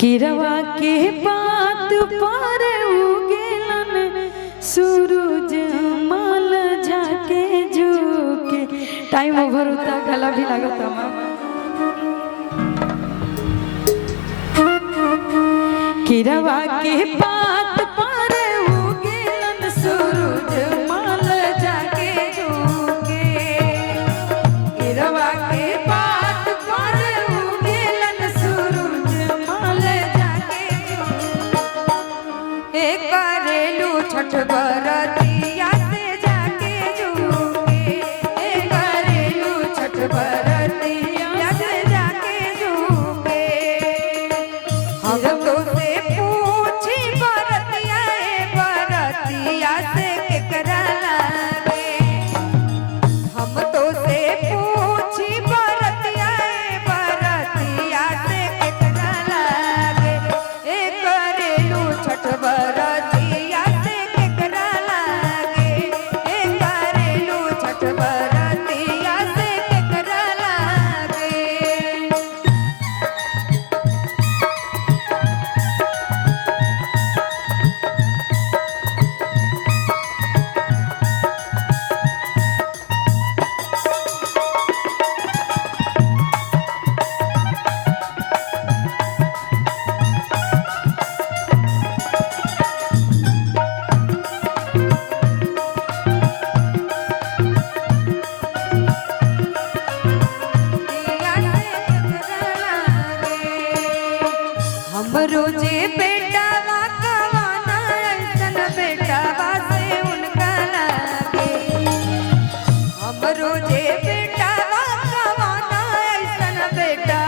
किरवा के बात पर उगेलन सूरज माल जाके झुके। टाइम ओवर होता, गला भी लगता मामा। किरवा के बात पर उगेलन सूरज माल जाके झुके। किरवा के बात पर उगेलन सूरज माल जाके झुके। करेलू छठ बरतिया से जाके झुके। करेलू छठ बरतिया से जाके झुके। हम तो से पूछी बरतिया बरतिया से केकरा लागे। हम तो से पूछी बरतिया बरतिया से केकरा लागे। करेलू छठ बरतिया से केकरा लागे। करेलू छठ बरतिया से केकरा लागे। रोजे बेटा कवाना ऐसन बेटा से उनका लागे। हम रोजे बेटा कवाना ऐसन बेटा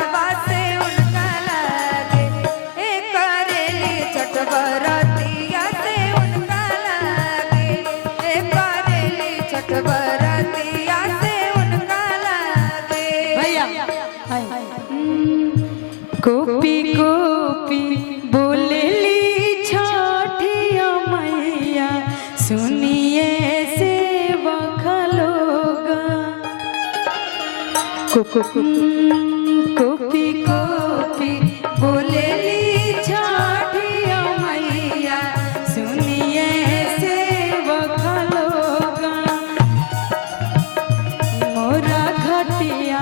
से उनका लागे। करेली छठ बरतिया से उनका लागे। करेली छठ बरतिया से उनका लागे। भैया गोपी गोपी बोलेली छठिया मैया सुनिए से बखलोगा। गोपी गोपी बोलेली छठिया मैया सुनिए से बखलोगा। मोरा घटिया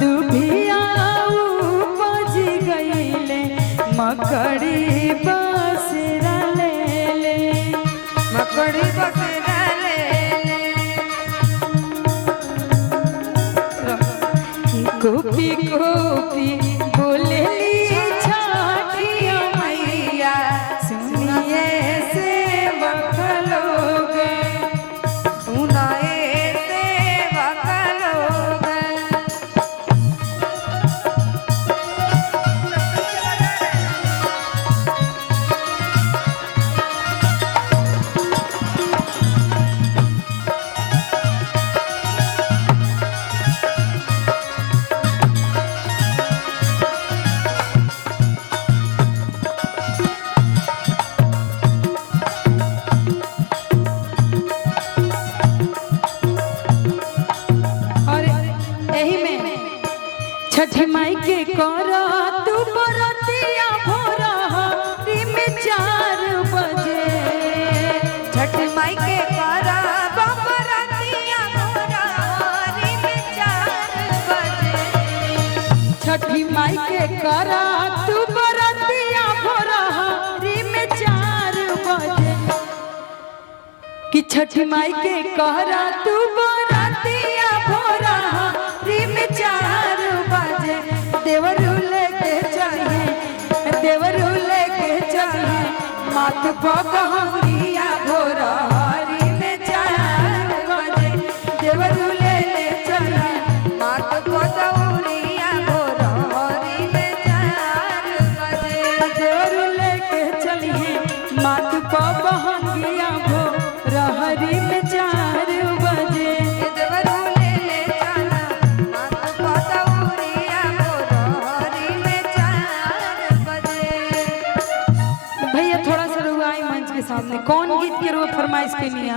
दुभिया मकड़ी बसेरा ले ले। मकड़ी बसेरा ले ले। गोपी गोपी बोलेली छठिया मैया सुनिए से बखलोगे। सुनाए से बखलोगे। छठी माई के करा तू बरतिया भोरा में 4 बजे। छठी माई के करा बरतिया भोरा में 4 बजे। छठी माई के करा तू बरतिया भोरा में 4 बजे। कि छठी माई के करा तू बरतिया भोरा में 4 बजे। देवरू लेके चाहिए, देवरू लेके चाहिए माथ पगहरिया भोरा में 4 बजे। देवरू ले चाहिए माथ पगहरिया भोरा में 4 बजे। देवरू लेके चलिए माथ पगहरिया भोरा में 4 बजे। देवरू ले चला माथ पगहरिया भोरा में 4 बजे। भैया थोड़ा सा रुआई मंच के सामने। कौन गीत के रूप फरमाइश के लिए